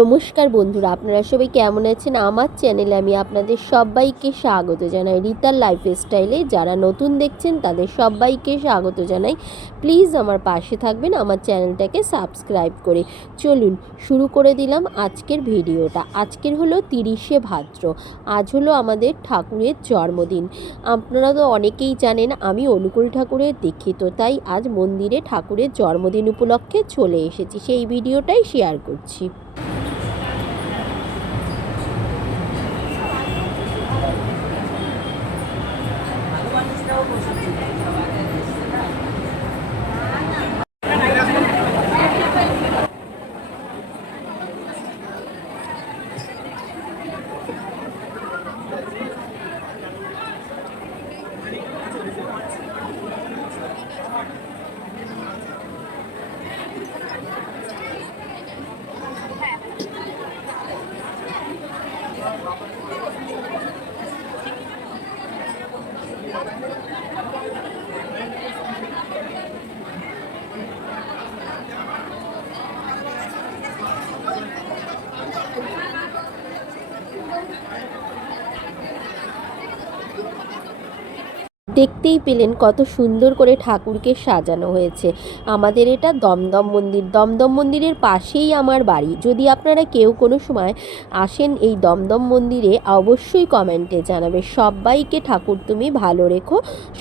নমস্কার বন্ধুরা, আপনারা সবাই কেমন আছেন? আমার চ্যানেলে আমি আপনাদের সবাইকে স্বাগত জানাই। রিতার লাইফস্টাইলে যারা নতুন দেখছেন তাদের সবাইকে স্বাগত জানাই। প্লিজ আমার পাশে থাকবেন, আমার চ্যানেলটাকে সাবস্ক্রাইব করে। চলুন শুরু করে দিলাম আজকের ভিডিওটা। আজকের হলো 30শে ভাদ্র। আজ হলো আমাদের ঠাকুরের জন্মদিন। আপনারা তো অনেকেই জানেন আমি অনুকূল ঠাকুরের দীক্ষিত, তাই আজ মন্দিরে ঠাকুরের জন্মদিন উপলক্ষে চলে এসেছি, সেই ভিডিওটাই শেয়ার করছি। দেখতেই পেলেন কত সুন্দর করে ঠাকুরকে সাজানো হয়েছে। আমাদের এটা দমদম মন্দির। দমদম মন্দিরের পাশেই আমার বাড়ি। যদি আপনারা কেউ কোনো সময় আসেন এই দমদম মন্দিরে, অবশ্যই কমেন্টে জানাবে। সবাইকে ঠাকুর তুমি ভালো রেখো,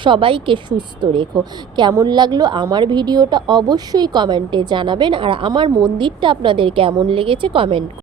সবাইকে সুস্থ রেখো। কেমন লাগলো আমার ভিডিওটা অবশ্যই কমেন্টে জানাবেন, আর আমার মন্দিরটা আপনাদের কেমন লেগেছে কমেন্ট